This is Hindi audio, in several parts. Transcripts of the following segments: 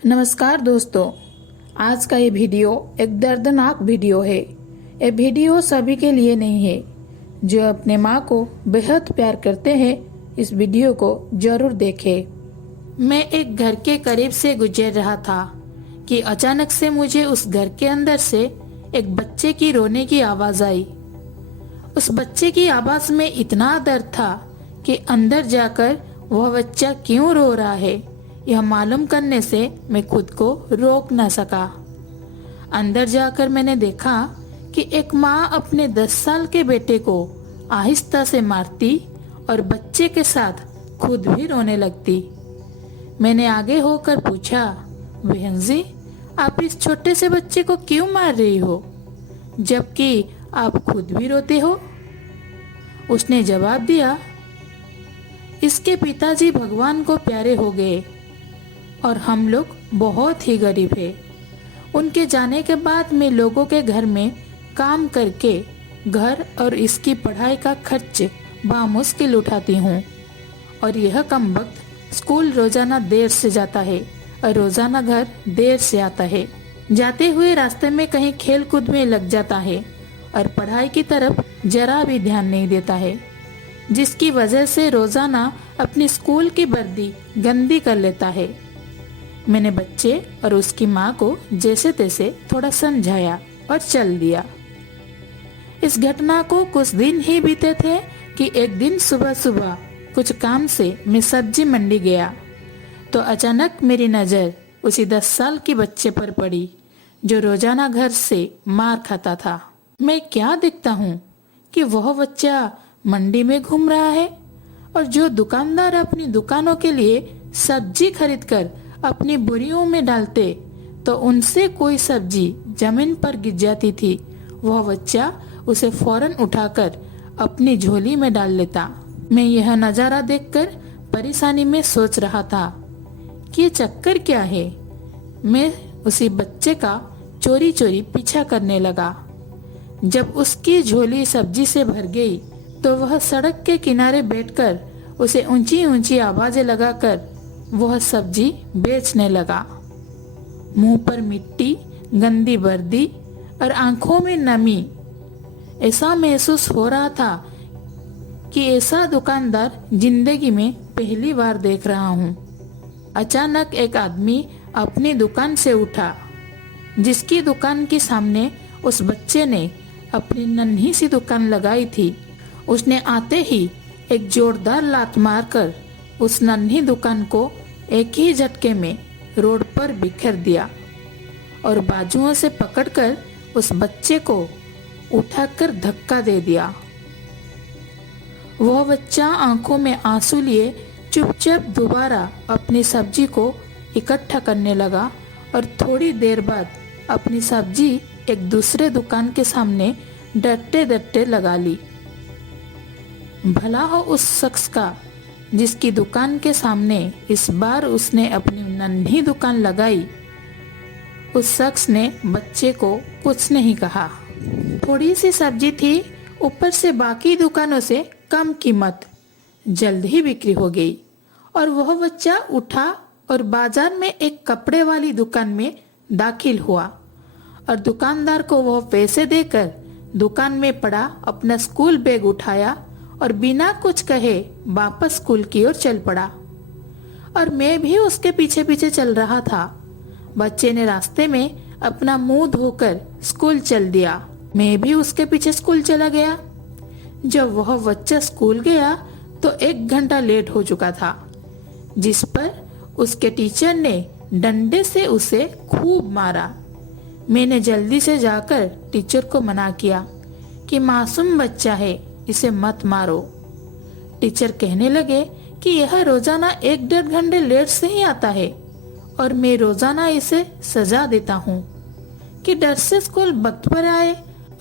नमस्कार दोस्तों। आज का ये वीडियो एक दर्दनाक वीडियो है। ये वीडियो सभी के लिए नहीं है। जो अपने माँ को बेहद प्यार करते हैं, इस वीडियो को जरूर देखें। मैं एक घर के करीब से गुजर रहा था कि अचानक से मुझे उस घर के अंदर से एक बच्चे की रोने की आवाज आई। उस बच्चे की आवाज में इतना दर्द था कि अंदर जाकर वह बच्चा क्यों रो रहा है यह मालूम करने से मैं खुद को रोक न सका। अंदर जाकर मैंने देखा कि एक माँ अपने 10 साल के बेटे को आहिस्ता से मारती और बच्चे के साथ खुद भी रोने लगती। मैंने आगे होकर पूछा, बहन जी, आप इस छोटे से बच्चे को क्यों मार रही हो, जबकि आप खुद भी रोते हो? उसने जवाब दिया, इसके पिताजी भगवान को प्यारे हो गए और हम लोग बहुत ही गरीब है। उनके जाने के बाद मैं लोगों के घर में काम करके घर और इसकी पढ़ाई का खर्च बामुश्किल उठाती हूँ और यह कमबख्त स्कूल रोजाना देर से जाता है और रोजाना घर देर से आता है। जाते हुए रास्ते में कहीं खेल कूद में लग जाता है और पढ़ाई की तरफ जरा भी ध्यान नहीं देता है, जिसकी वजह से रोजाना अपनी स्कूल की वर्दी गंदी कर लेता है। मैंने बच्चे और उसकी माँ को जैसे तैसे थोड़ा समझाया और चल दिया। इस घटना को कुछ दिन ही बीते थे कि एक दिन सुबह सुबह कुछ काम से मैं सब्जी मंडी गया तो अचानक मेरी नज़र उसी 10 साल की बच्चे पर पड़ी जो रोजाना घर से मार खाता था। मैं क्या देखता हूँ कि वह बच्चा मंडी में घूम रहा है और जो दुकानदार अपनी दुकानों के लिए सब्जी खरीद कर अपनी बोरियों में डालते तो उनसे कोई सब्जी जमीन पर गिर जाती थी, वह बच्चा उसे फौरन उठाकर अपनी झोली में डाल लेता। मैं यह नजारा देखकर परेशानी में सोच रहा था कि ये चक्कर क्या है। मैं उसी बच्चे का चोरी चोरी पीछा करने लगा। जब उसकी झोली सब्जी से भर गई तो वह सड़क के किनारे बैठकर उसे ऊंची ऊंची आवाजें लगाकर वह सब्जी बेचने लगा। मुंह पर मिट्टी, गंदी वर्दी और आंखों में नमी। ऐसा महसूस हो रहा था कि ऐसा दुकानदार जिंदगी में पहली बार देख रहा हूँ। अचानक एक आदमी अपनी दुकान से उठा, जिसकी दुकान के सामने उस बच्चे ने अपनी नन्ही सी दुकान लगाई थी। उसने आते ही एक जोरदार लात मारकर उस नन्ही दुकान को एक ही झटके में रोड पर बिखेर दिया और बाजुओं से पकड़कर उस बच्चे को उठाकर धक्का दे दिया। वह बच्चा आंखों में आंसू लिए चुपचाप दोबारा अपनी सब्जी को इकट्ठा करने लगा और थोड़ी देर बाद अपनी सब्जी एक दूसरे दुकान के सामने डटते डटते लगा ली। भला हो उस शख्स का जिसकी दुकान के सामने इस बार उसने अपनी नन्ही दुकान लगाई। उस शख्स ने बच्चे को कुछ नहीं कहा। थोड़ी सी सब्जी थी, ऊपर से बाकी दुकानों से कम कीमत, जल्द ही बिक्री हो गई और वह बच्चा उठा और बाजार में एक कपड़े वाली दुकान में दाखिल हुआ और दुकानदार को वह पैसे देकर दुकान में पड़ा अपना स्कूल बैग उठाया और बिना कुछ कहे वापस स्कूल की ओर चल पड़ा और मैं भी उसके पीछे पीछे चल रहा था। बच्चे ने रास्ते में अपना मुंह धोकर स्कूल चल दिया। मैं भी उसके पीछे स्कूल चला गया। जब वह बच्चा स्कूल गया तो 1 घंटा लेट हो चुका था, जिस पर उसके टीचर ने डंडे से उसे खूब मारा। मैंने जल्दी से जाकर टीचर को मना किया कि मासूम बच्चा है, इसे मत मारो। टीचर कहने लगे कि यह रोजाना 1-1.5 घंटे लेट से ही आता है और मैं रोजाना इसे सजा देता हूँ कि डर से स्कूल वक्त पर आए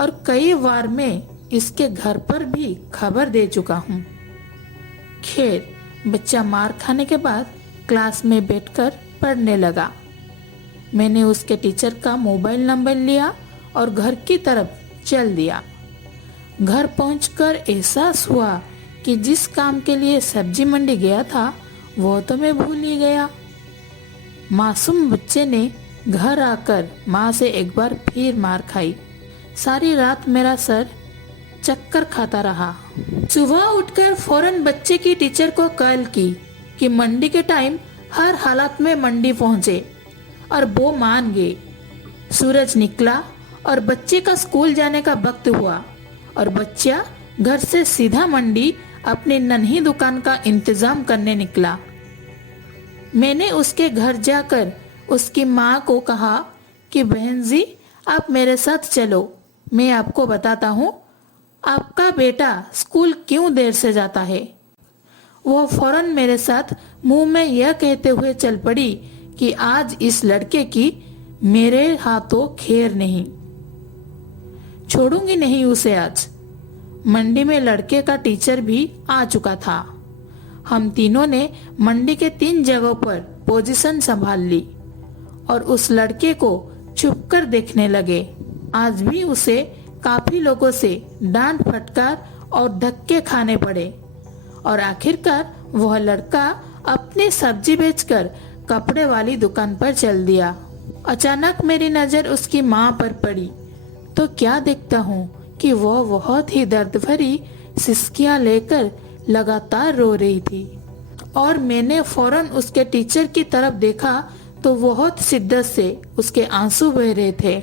और कई बार मैं इसके घर पर भी खबर दे चुका हूँ। खैर, बच्चा मार खाने के बाद क्लास में बैठकर पढ़ने लगा। मैंने उसके टीचर का मोबाइल नंबर लिया और घर की तरफ चल दिया। घर पहुंचकर एहसास हुआ कि जिस काम के लिए सब्जी मंडी गया था वो तो मैं भूल ही गया। मासूम बच्चे ने घर आकर माँ से एक बार फिर मार खाई। सारी रात मेरा सर चक्कर खाता रहा। सुबह उठकर फौरन बच्चे की टीचर को कॉल की कि मंडी के टाइम हर हालत में मंडी पहुंचे, और वो मान गए। सूरज निकला और बच्चे का स्कूल जाने का वक्त हुआ और बच्चा घर से सीधा मंडी अपनी नन्ही दुकान का इंतजाम करने निकला। मैंने उसके घर जाकर उसकी माँ को कहा कि बहन जी, आप मेरे साथ चलो, मैं आपको बताता हूँ आपका बेटा स्कूल क्यों देर से जाता है। वह फौरन मेरे साथ मुंह में यह कहते हुए चल पड़ी कि आज इस लड़के की मेरे हाथों खैर नहीं, छोड़ूंगी नहीं उसे आज। मंडी में लड़के का टीचर भी आ चुका था। हम तीनों ने मंडी के 3 जगहों पर पोजीशन संभाल ली और उस लड़के को छुपकर देखने लगे। आज भी उसे काफी लोगों से डांट फटकार और धक्के खाने पड़े और आखिरकार वह लड़का अपनी सब्जी बेचकर कपड़े वाली दुकान पर चल दिया। अचानक मेरी नजर उसकी माँ पर पड़ी तो क्या देखता हूँ कि वह बहुत ही दर्द भरी सिसकियां लेकर लगातार रो रही थी और मैंने फौरन उसके टीचर की तरफ देखा तो बहुत शिद्दत से उसके आंसू बह रहे थे।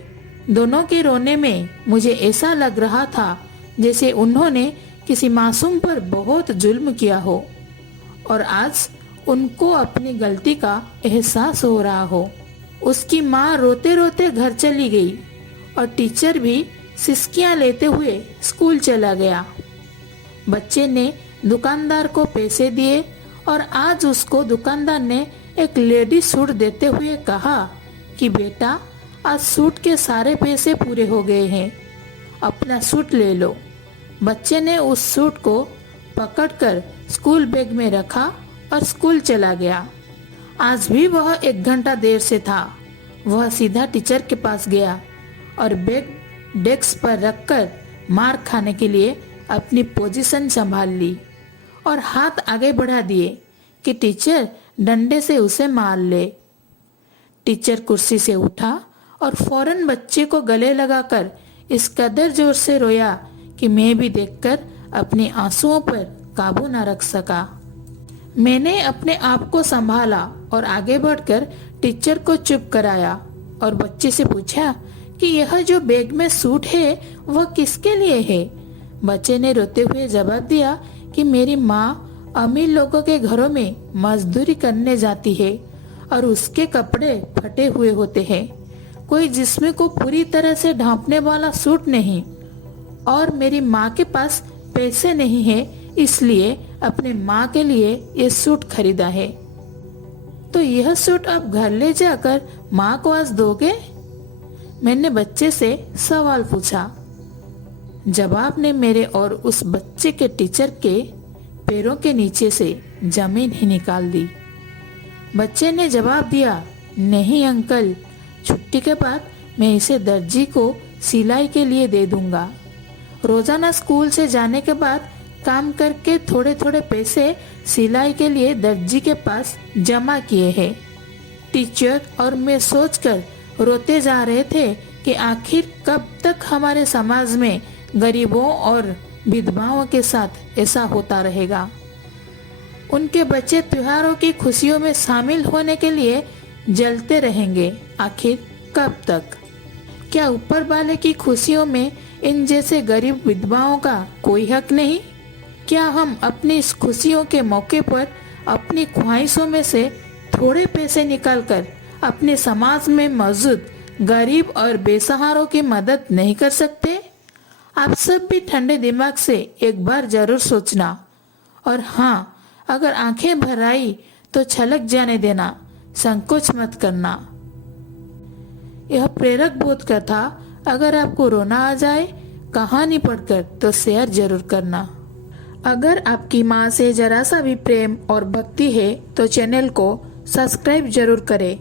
दोनों के रोने में मुझे ऐसा लग रहा था जैसे उन्होंने किसी मासूम पर बहुत जुल्म किया हो और आज उनको अपनी गलती का एहसास हो रहा हो। उसकी माँ रोते रोते घर चली गई और टीचर भी सिसकियां लेते हुए स्कूल चला गया। बच्चे ने दुकानदार को पैसे दिए और आज उसको दुकानदार ने एक लेडी सूट देते हुए कहा कि बेटा, आज सूट के सारे पैसे पूरे हो गए हैं, अपना सूट ले लो। बच्चे ने उस सूट को पकड़कर स्कूल बैग में रखा और स्कूल चला गया। आज भी वह 1 घंटा देर से था। वह सीधा टीचर के पास गया और बैग डेस्क पर रखकर मार खाने के लिए अपनी पोजीशन संभाल ली और हाथ आगे बढ़ा दिए कि टीचर डंडे से उसे मार ले। टीचर कुर्सी से उठा और फौरन बच्चे को गले लगाकर इस कदर जोर से रोया कि मैं भी देखकर अपने आंसुओं पर काबू न रख सका। मैंने अपने आप को संभाला और आगे बढ़कर टीचर को चुप कराया और बच्चे से पूछा कि यह जो बैग में सूट है वह किसके लिए है। बच्चे ने रोते हुए जवाब दिया कि मेरी माँ अमीर लोगों के घरों में मजदूरी करने जाती है और उसके कपड़े फटे हुए होते हैं, कोई जिस्म को पूरी तरह से ढांपने वाला सूट नहीं, और मेरी माँ के पास पैसे नहीं है, इसलिए अपने माँ के लिए ये सूट खरीदा है। तो यह सूट आप घर ले जाकर माँ को आज दोगे? मैंने बच्चे से सवाल पूछा। जवाब ने मेरे और उस बच्चे के टीचर के पैरों के नीचे से जमीन ही निकाल दी। बच्चे ने जवाब दिया, नहीं अंकल, छुट्टी के बाद मैं इसे दर्जी को सिलाई के लिए दे दूंगा। रोजाना स्कूल से जाने के बाद काम करके थोड़े थोड़े पैसे सिलाई के लिए दर्जी के पास जमा किए हैं। टीचर और मैं सोचकर रोते जा रहे थे कि आखिर कब तक हमारे समाज में गरीबों और विधवाओं के साथ ऐसा होता रहेगा। उनके बच्चे त्योहारों की खुशियों में शामिल होने के लिए जलते रहेंगे, आखिर कब तक? क्या ऊपर वाले की खुशियों में इन जैसे गरीब विधवाओं का कोई हक नहीं? क्या हम अपनी इस खुशियों के मौके पर अपनी ख्वाहिशों में से थोड़े पैसे निकालकर अपने समाज में मौजूद गरीब और बेसहारों की मदद नहीं कर सकते? आप सब भी ठंडे दिमाग से एक बार जरूर सोचना, और हाँ, अगर आंखें भर आई तो छलक जाने देना, संकोच मत करना। यह प्रेरक बोध कथा अगर आपको रोना आ जाए कहानी पढ़कर तो शेयर जरूर करना। अगर आपकी माँ से जरा सा भी प्रेम और भक्ति है तो चैनल को सब्सक्राइब जरूर करें